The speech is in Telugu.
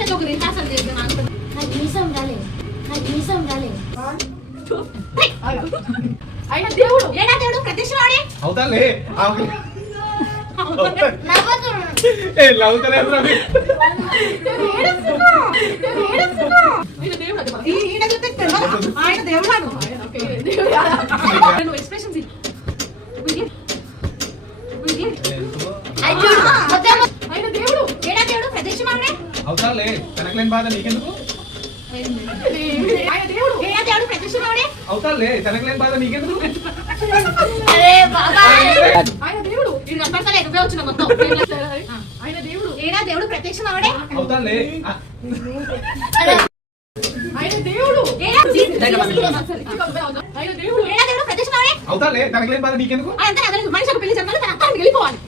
వచ్చేది ఒక రిహార్సల్ చేద్దాం అనుకున్నా. నాకు మీసం రాలే, నాకు మీసం రాలే. ఆయన దేవుడు ఏడా దేవుడు ప్రత్యక్షవాడే అవుతాలే నవ్వుతున్నాడు. ఏ లవ్వుతలే రవి ఆయన దేవుడు అది ఈయన చెప్తాడు ఆయన దేవుడు అను. ఓకే దేవుడు నేను ఎక్స్‌ప్రెషన్స్ ఆయన దేవుడు ఏడా దేవుడు ప్రత్యక్షవాడే అవుతాలే తనకలేని బాధ నీకెందుకు ఆయన దేవుడు ఏడా దేవుడు ప్రత్యక్షవాడే అవుతాలే తనకలేని బాధ నీకెందుకు అరే బాబా ఆయన దేవుడు ఇది కనపడతలే నువ్వే వచ్చిన మొత్తం ఆయన దేవుడు ఏడా దేవుడు ప్రత్యక్షవాడే అవుతాలే ఆయన దేవుడు ఏడా ఆయన దేవుడు ఏడా దేవుడు ప్రత్యక్షవాడే అవుతాలే తనకలేని బాధ నీకెందుకు అంటే అతనికి మనిషికి పెళ్లి చెప్పాలి తన అక్కడికి వెళ్ళిపోవాలి.